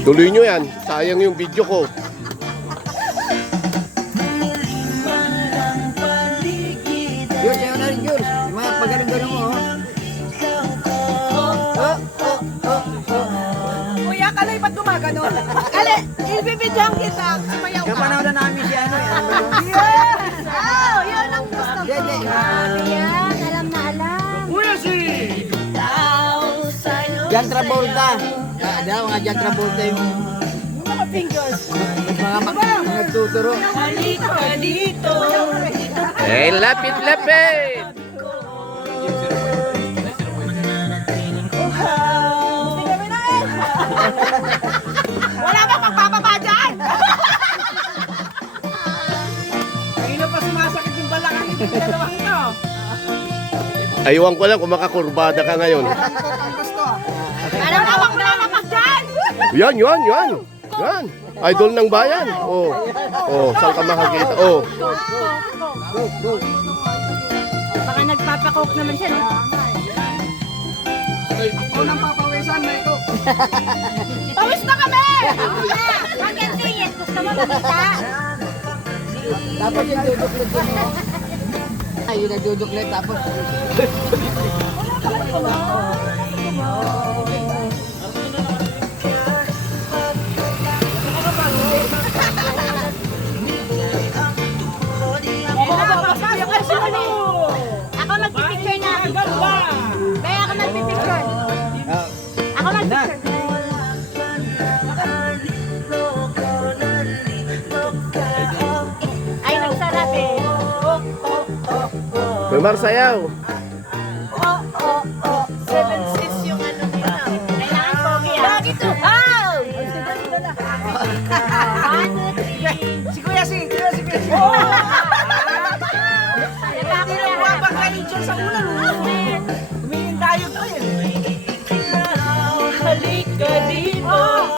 Tuloy nyo yan. Sayang yung video ko. Jules, ayaw na rin, Jules. Yung mga pagaling-galing mo, Kuya, kalay ba't gumaganon? Kali, ibibidyohan kita. Sumayaw ka. kapanaw na namin si ano. Yes! Oh, yun ang gusto ko. Hindi. Yan, alam na alam. Jan Travolta. Ada mga Jan Travolta yung Mga fingers. mga nagtuturo. Eh, lapit-lapit! Hindi kami na eh. Wala ba pagpapaba dyan? Kanina pa sumasakit yung balakang yung dalawang ito. Aywan ko lang kung makakurbada ka ngayon. Ang gusto. Alam na wala naman dyan. Yan. Yan. Idol ng bayan. Oh. Oh, saan ka makakita? Oh. Baka nagpapakok naman siya, no? Unang papawisan na ito. Pawis na kami! Hanggang tingin, gusto mo makita? Tapos yung duduklit mo. Ay, yung nagduduklit tapos. Ako magpipicture na. Be, ako magpipicture. Ako magpipicture. Ay, nagsarap eh. May marsayaw. Seven sis yung ano nila. Kailangan pogi ah. Bakit to? Oh! One, two, three. Si Kuya si. Napakita. Babagaling dyan sa ulan.